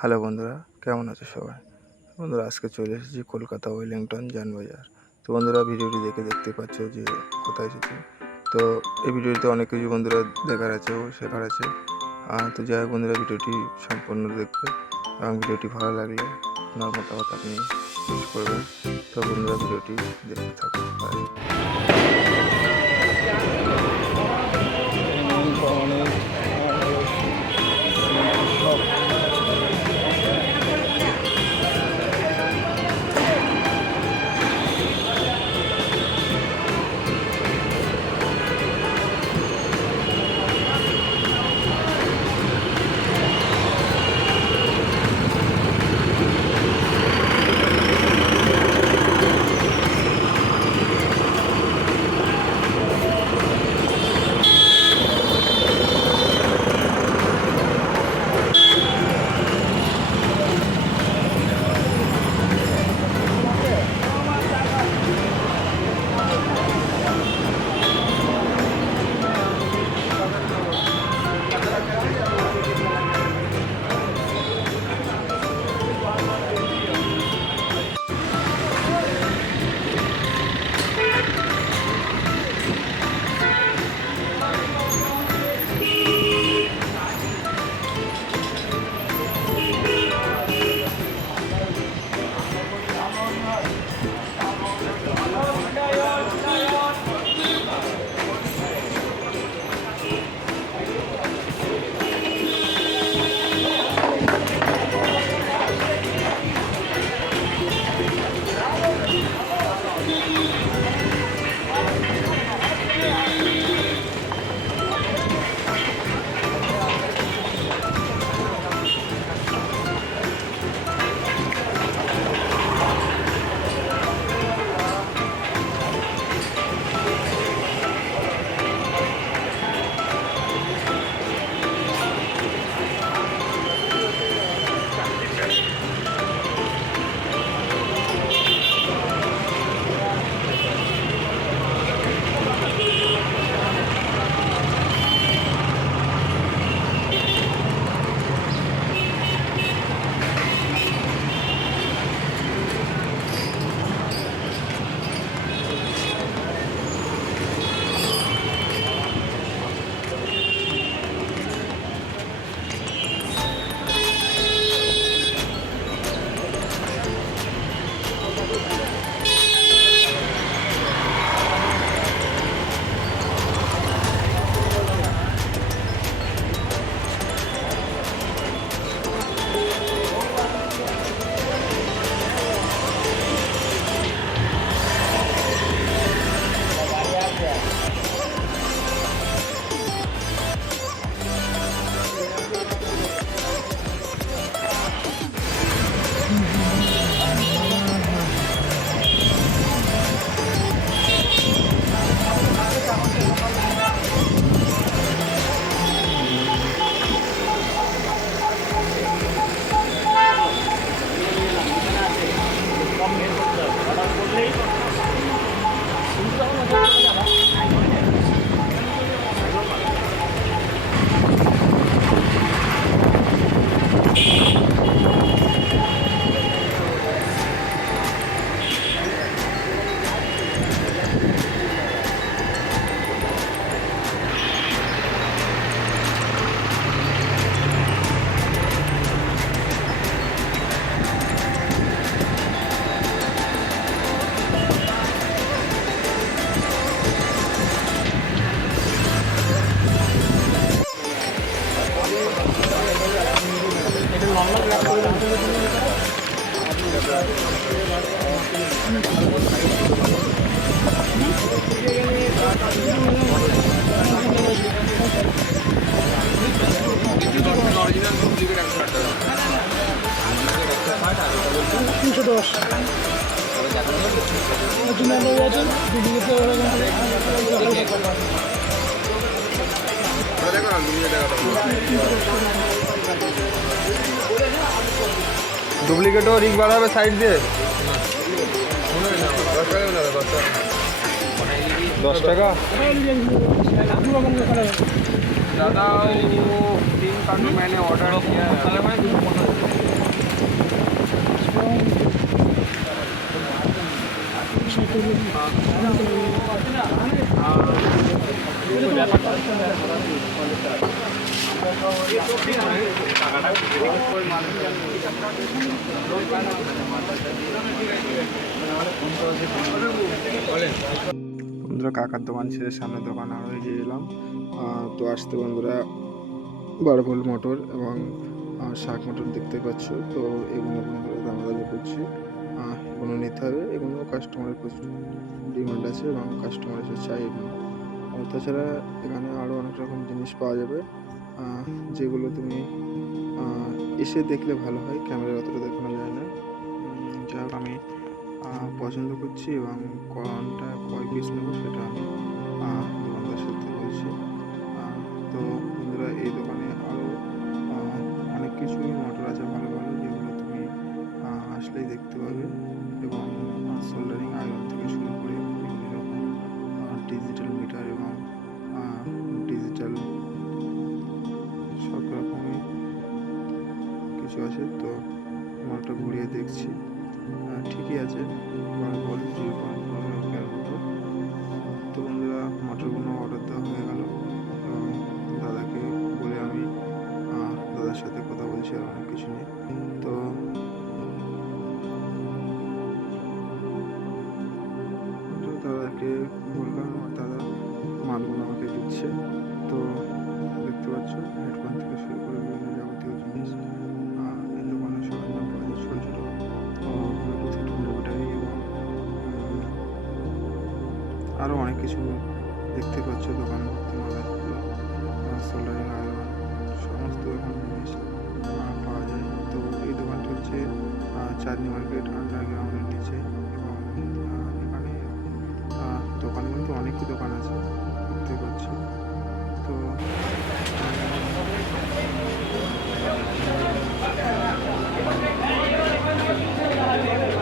Hello বন্ধুরা, কেমন আছো সবাই? বন্ধুরা, আজকে চলে এসেছি কলকাতা ওয়েলিংটন যানবাজার। তো বন্ধুরা, ভিডিওটি দেখে দেখতে পাচ্ছ যে কোথায় এসেছি তো এই ভিডিওতে অনেক কিছু বন্ধুরা দেখার আছে ও শেখার আছে। তো যাই বন্ধুরা, ভিডিওটি সম্পূর্ণ দেখবে এবং ভিডিওটি ভালো লাগলে আপনার মতামত আপনি করবেন। তো বন্ধুরা, ভিডিওটি দেখতে থাকুন। Bye. দশ অরিজিনাল আছে দুদিকে ডুপ্লিকেটও রিক বাড়াবে সাইড দিয়ে দশ টাকা दो रकम का कलर है दादा वो तीन कार्टून मैंने ऑर्डर किया है বন্ধুরা, কাকার দোকান ছেড়ে সামনে দোকান আরও এগিয়ে এলাম। তো আসতে বন্ধুরা বারবল মোটর এবং শাক মোটর দেখতে পাচ্ছ। তো এগুলো বন্ধুরা দামাদামি করছি। এগুলো নিতে হবে, এগুলো কাস্টমারের প্রচুর ডিমান্ড আছে এবং কাস্টমার এসে চাই এগুলো। আর তাছাড়া এখানে আরও অনেক রকম জিনিস পাওয়া যাবে। যেগুলো তুমি এসে দেখলে ভালো হয় ক্যামেরায় অতটা দেখানো যায় না। যাই হোক, আমি পছন্দ করছি এবং কোনটা, কয় পিস নেব সেটা আমি দোকানদার সাথে বলছি। তো বন্ধুরা, এই দোকানে আরও অনেক কিছুই মোটর আছে, ভালো আসলেই দেখতে পাবে এবং সোল্ডারিং আয়রন আরও অনেক কিছু দেখতে পাচ্ছ, দোকান ভর্তি মাদারগুলো সোল্ডারিং আয়রন, সমস্ত রকম জিনিস পাওয়া যায়। তো এই দোকানটি হচ্ছে চাঁদনি মার্কেট আন্ডারগ্রাউন্ডের নিচে এবং এখানে দোকান কিন্তু অনেকই দোকান আছে, দেখতে পাচ্ছ। তো এগুলো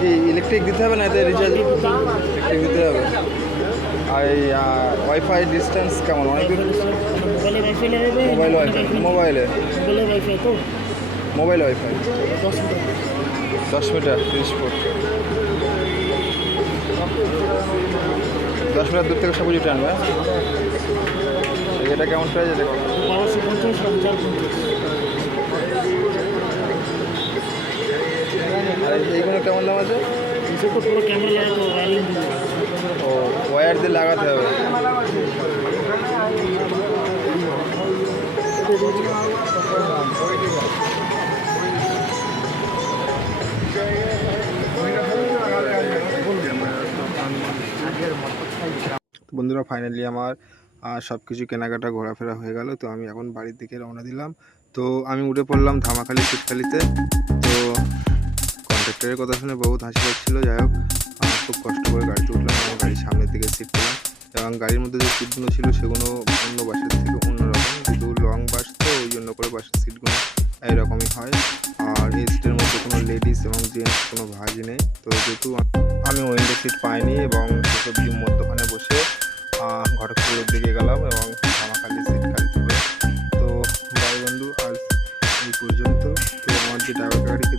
কি ইলেকট্রিক দিতে হবে না এতে রিচার্জ ইলেকট্রিক দিতে হবে। আর এই ওয়াইফাই ডিস্টেন্স কেমন? অনেক মোবাইলে ওয়াইফাই মোবাইল মোবাইলে ওয়াইফাই দশ মিটার। তিরিশ ফুট। দশ মিটার দূর থেকে সব কিছু টানবে হ্যাঁ? এটা কেমন প্রাইস এটা কেমন বারোশো পঞ্চাশ। এইগুলো কেমন দাম আছে? ও ওয়্যার দিয়ে লাগাতে হবে। বন্ধুরা ফাইনালি আমার সব কিছু কেনাকাটা, ঘোরাফেরা হয়ে গেল। তো আমি এখন বাড়ির দিকে রওনা দিলাম। তো আমি উঠে পড়লাম ধামাখালি শীতকালিতে তো কন্ট্রাক্টরের কথা শুনে বহুত হাসি পাচ্ছিলো যাই হোক আহ, খুব কষ্ট করে গাড়িতে উঠলাম এবং গাড়ির সামনের দিকে সিট পেলাম এবং গাড়ির মধ্যে যে সিটগুলো ছিল সেগুলো অন্য বাসের থেকে অন্যরকম কিন্তু লং বাস তো ওই জন্য করে বাসের সিটগুলো এইরকমই হয়। আর এই সিটের মধ্যে কোনো লেডিস এবং জেন্টস কোনো ভাগই নেই। তো যেহেতু আমি উইন্ডো সিট পাইনি এবং সেসব দিয়ে মধ্যখানে বসে ঘটকপুরের দিকে গেলাম এবং ধামাখালি সিট খালি তো ভাই বন্ধু আজ এই পর্যন্ত। তো আমার যে ড্রাইভার গাড়িকে